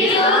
Yeah.